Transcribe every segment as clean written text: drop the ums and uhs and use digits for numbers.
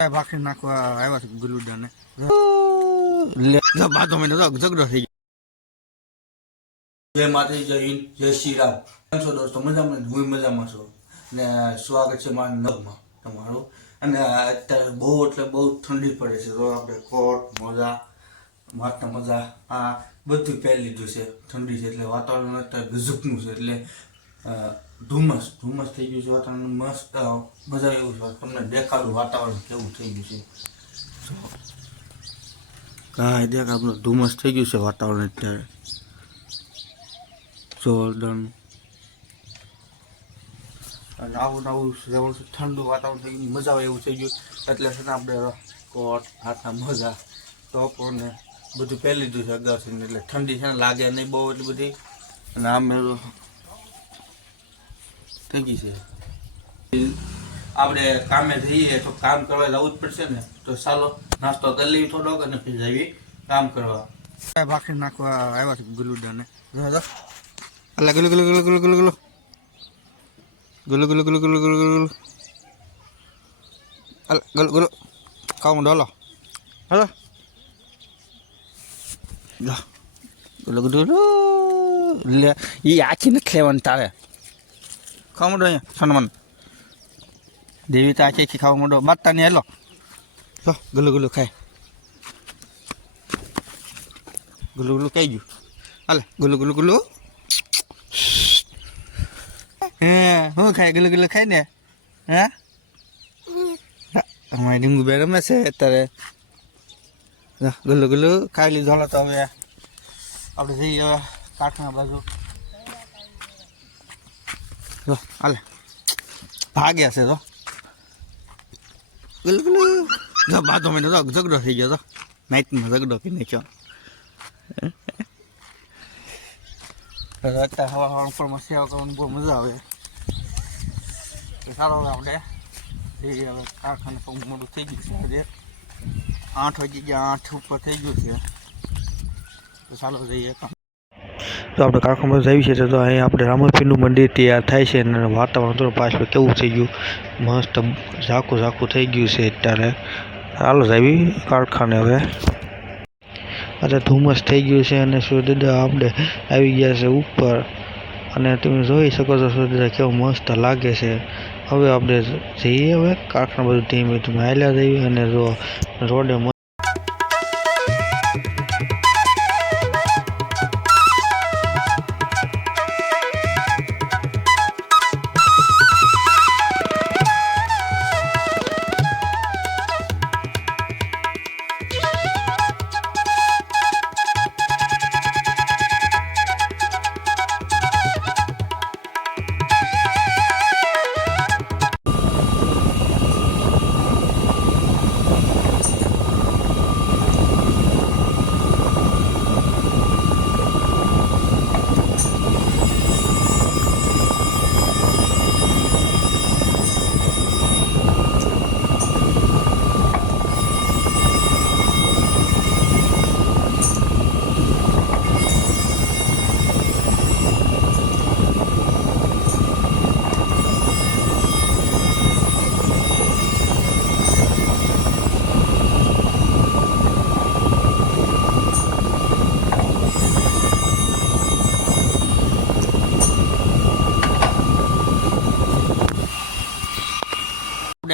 ભાખરી નાખવા આવ્યા છે ગુલુડાને બાતો મને ઝઘડો થઈ ગયો. જય માતાજી, જય હિન્દ, જય શ્રી રામ. કેમ છો દોસ્તો? મજામાં? હું મજામાં છું ને સ્વાગત છે મારા નવમાં તમારું. અને અત્યારે બહુ એટલે બહુ ઠંડી પડે છે, તો આપણે કોટ મોજા માથના મજા આ બધું પહેરી લીધું છે. ઠંડી છે એટલે વાતાવરણ અત્યારે ગજબનું છે, એટલે ધુમ્મસ થઈ ગયું છે. વાતાવરણ મસ્ત બધા એવું છે. તમને દેખાડું વાતાવરણ કેવું થઈ ગયું છે. કાંઈ દેખ આપણું ધુમ્મસ થઈ ગયું છે વાતાવરણ અત્યારે જોરદાર. અને આવું નવું ઠંડુ વાતાવરણ થઈ ગયું, મજા આવે એવું થઈ ગયું. એટલે છે ને આપણે કોટ હાથના મજા ટોપો ને બધું પહેરી લીધું છે અગાઉથી, એટલે ઠંડી છે ને લાગે નહીં બહુ એટલી બધી. અને આમ થઈ ગઈ છે. આપણે કામે જઈએ તો કામ કરવા જવું જ પડશે ને, તો ચાલો નાસ્તો કરી લઈએ થોડોક અને પછી જઈએ કામ કરવા. ભાખરી નાખવા આવ્યા છે ગુલુડાને. અલા ગુલુ ગુલુ ગુલુ ગુલુ ગુલુ ગુલુ ગુલુ ગુલુ ગુલુ ગુલુ ગુલુ ગુલુ અલા ગુલુ ગુલુ ખાવું ડોલો હલો ગુલુ ગુલુ લે એ આખી નથી લેવાની તારે. ખાવા માંડો અહીંયા સન્માન દેવી તો આખી ખાવા માંડો માતા ને. હેલો લો ગુલુ ગુલુ ખાય. ગુલુ ગુલુ કઈ ગયું? હાલે ગુલુ ગુલુ ગુલુ. હે હું ખાય? ગુલુ ગુલુ ખાય ને. હે અમારી ડીંગુ બે રમે છે અત્યારે. ગુલુ ગુલુ ખાઈ લીધો. હાલો તો હવે આપણે જઈએ હવે કાઠના બાજુ. હાલે ભાગ્યા છે તો ગુલુ ગુલુ બાતો મને ઝઘડો થઈ ગયો. તો નાઇટમાં ઝઘડો કરી નાખ્યો. અત્યારે હવા ઉપરમાં સેવા કરવાની બહુ મજા આવે. સારો હવે આપણે જઈએ હવે કારખાને. પગ મોડું થઈ ગયું છે, 8 વાગી ગયા, 8 ઉપર થઈ ગયું છે. તો ચાલો જઈએ. તો આપણે કારખાનામાં જઈએ છીએ તો અહીં આપણે રામપીરનું મંદિર તૈયાર થાય છે અને વાતાવરણ થોડું પાછળ કેવું થઈ ગયું, મસ્ત ઝાખું થઈ ગયું છે અત્યારે. ચાલો જઈએ કારખાને હવે. અત્યારે ધુમ્મસ થઈ ગયું છે અને સૂર્યદાદા આપણે આવી ગયા છે ઉપર, અને તમે જોઈ શકો છો સૂર્યદાદા કેવો મસ્ત લાગે છે. હવે આપણે જઈએ હવે કારખાના બધું ધીમે હાલ્યા જઈએ. અને જો રોડે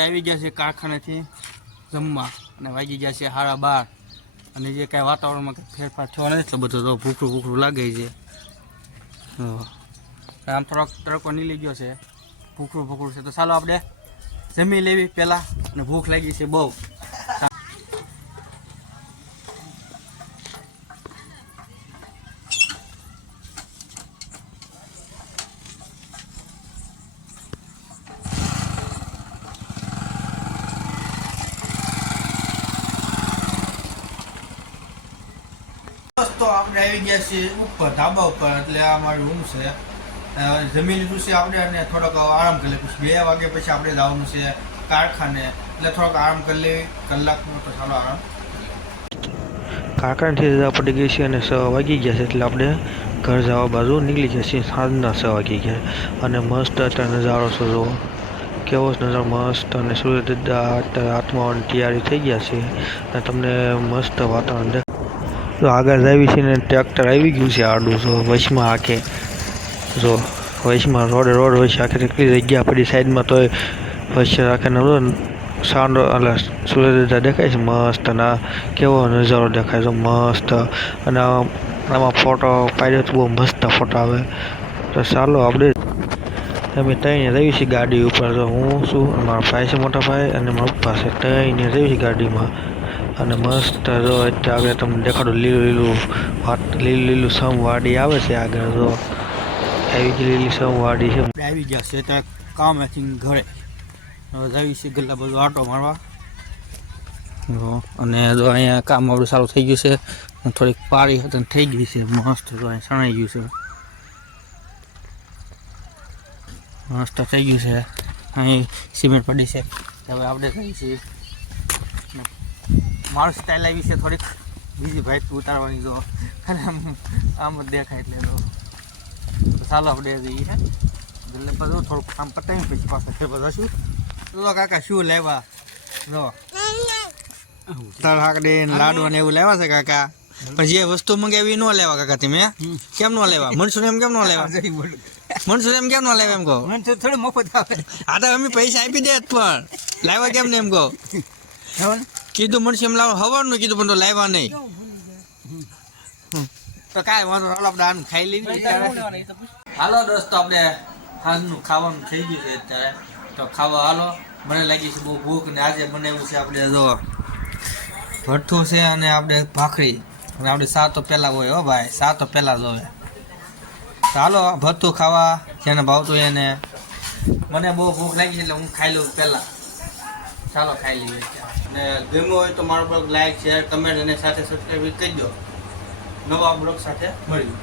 આવી ગયા છે કારખાનેથી જમવા, અને વાગી ગયા છે 12:30. અને જે કાંઈ વાતાવરણમાં કંઈ ફેરફાર થયો નથી એટલો બધો, તો ભૂખરું લાગે છે. આમ થોડોક તડકો નીકળી ગયો છે, ભૂખરું છે. તો ચાલો આપણે જમી લેવી પહેલાં, અને ભૂખ લાગી છે બહુ. તો આપણે આવી ગયા છીએ ઉપર ધાબા ઉપર, એટલે આ મારું રૂમ છે. જમી લીધું છે આપણે, અને થોડોક આરામ કરી લે. પછી 2 વાગે પછી આપણે જવાનું છે કારખાને, એટલે થોડોક આરામ કરી લે કલાકનો. તો ચાલો આરામ. કારખાનેથી રજા પડી ગઈ છે અને 6 વાગી ગયા છે, એટલે આપણે ઘર જવા બાજુ નીકળી ગયા છીએ. સાંજના 6 વાગી ગયા અને મસ્ત અત્યારે નજારો છે જો. કેવો નજારો મસ્ત અને સૂર્ય દાદા હાથમાં તૈયારી થઈ ગયા છે અને તમને મસ્ત વાતાવરણ દેખાય. તો આગળ આવી છે ને ટ્રેક્ટર આવી ગયું છે આડું જો વચમાં આખે જો વચમાં રોડ વચ્ચે આખી કેટલી જગ્યા પડી સાઈડમાં તો વચ્ચે રાખીને સાંડો એટલે સૂર્ય દાદા દેખાય છે મસ્ત અને કેવો નજારો દેખાય છે મસ્ત. અને આમાં ફોટો પાડ્યો તો બહુ મસ્ત ફોટો આવે. તો ચાલો આપણે અમે ત્રણે રહી છીએ ગાડી ઉપર. તો હું છું મારા ભાઈ છે મોટા ભાઈ અને મારા પપ્પા છે ત્રણે રહી છીએ ગાડીમાં. અને મસ્ત જો અત્યારે આગળ તમને દેખાડું લીલું સમ વાડી આવે છે આગળ જો આવી જ લીલી સમ વાડી છે. આવી ગયા છે ત્યાં કામેથી ઘરે આવી છે ગલ્લા બધું આટો મારવા. અને જો અહીંયા કામ આપણું સારું થઈ ગયું છે. થોડીક પારી હતી થઈ ગઈ છે મસ્ત. જો અહીં સણાઈ ગયું છે મસ્ત થઈ ગયું છે. અહીં સિમેન્ટ પડી છે. હવે આપણે કહીએ છીએ મારું સ્ટાઇલ આવી છે થોડીક બીજી ભાઈ ઉતારવાની. જો આમ જ દેખાય એટલે તો ચાલો આપણે જઈએ એટલે બધું થોડુંક કામ પતાવી પછી પાછા બધા શું તો કાકા શું લેવા જો તળાકડી લાડુ ને એવું લેવા છે કાકા. પણ જે વસ્તુ મંગાવી ન લેવા કાકા તમે કેમ ન લેવા? મનસુર એમ કેમ ન લેવા? મનસુર એમ કેમ ન લેવા એમ કહો? મનસુર થોડું મફત આવે. હા તો અમે પૈસા આપી દે પણ લાવવા કેમ ને એમ કહો? કીધું મનસુર એમ લાવવા હવારનું કીધું પણ તો લાવવા નહીં. તો કાંઈ વાંધો હાલો આપણે આનું ખાઈ લઈએ. હાલો દોસ્તો આપણે આજનું ખાવાનું થઈ ગયું છે અત્યારે. તો ખાવા હાલો. મને લાગી છે બહુ ભૂખ ને આજે બનાવ્યું છે આપણે જો ભઠ્ઠું છે અને આપણે ભાખરી અને આપણે સા તો પહેલાં હોય હો ભાઈ સા તો પહેલાં જ હોય. ચાલો ભઠ્ઠું ખાવા જેને ભાવતું એને. મને બહુ ભૂખ લાગી છે એટલે હું ખાઈ લઉં પહેલાં. ચાલો ખાઈ લઈએ. અને ગમ્યું હોય તો મારો બ્લોગ લાઈક શેર કમેન્ટ અને સાથે સબસ્ક્રાઈબ કરી દો. નવા બ્લોગ સાથે મળ્યું.